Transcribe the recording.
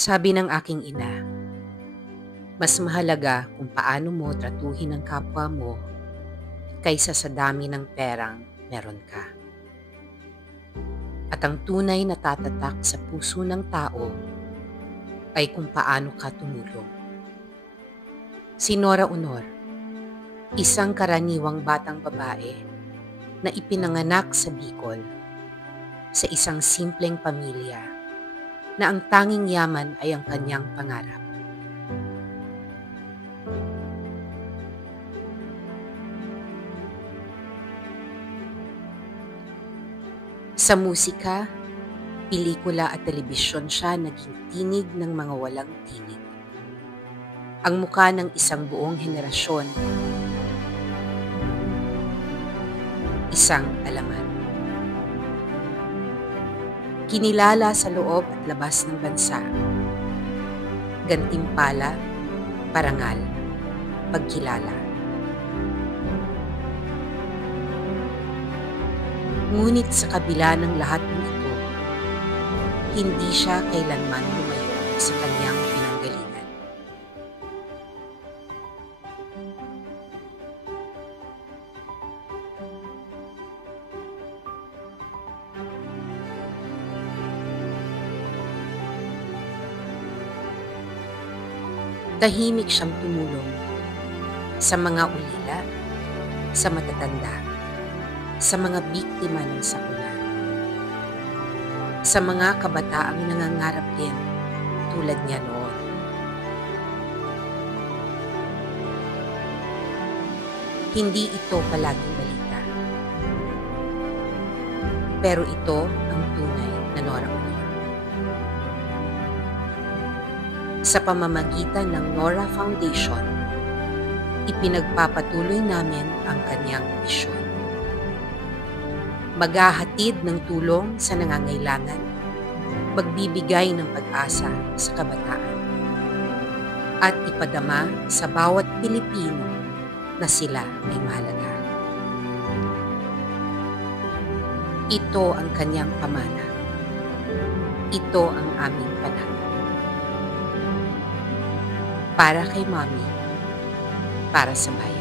Sabi ng aking ina, mas mahalaga kung paano mo tratuhin ang kapwa mo kaysa sa dami ng perang meron ka. At ang tunay na tatatak sa puso ng tao ay kung paano ka tumulong. Si Nora Honor, isang karaniwang batang babae na ipinanganak sa Bicol sa isang simpleng pamilya na ang tanging yaman ay ang kanyang pangarap. Sa musika, pelikula at telebisyon siya naging tinig ng mga walang tinig. Ang mukha ng isang buong henerasyon, isang alaman. Kinilala sa loob at labas ng bansa. Gantimpala, parangal, pagkilala. Ngunit sa kabila ng lahat ng ito, hindi siya kailanman lumayo sa kanyang pinanggalingan. Tahimik siyang tumulong sa mga ulila, sa matatanda, sa mga biktima ng sakuna, sa mga kabataang nangangarap din tulad niya noon. Hindi ito palaging balita, pero ito ang tunay na Nora Honor. Sa pamamagitan ng Nora Foundation, ipinagpapatuloy namin ang kanyang misyon. Maghahatid ng tulong sa nangangailangan, magbibigay ng pag-asa sa kabataan, at ipadama sa bawat Pilipino na sila ay mahalaga. Ito ang kanyang pamana. Ito ang aming panahon. Para kay Mommy, para sa bayan.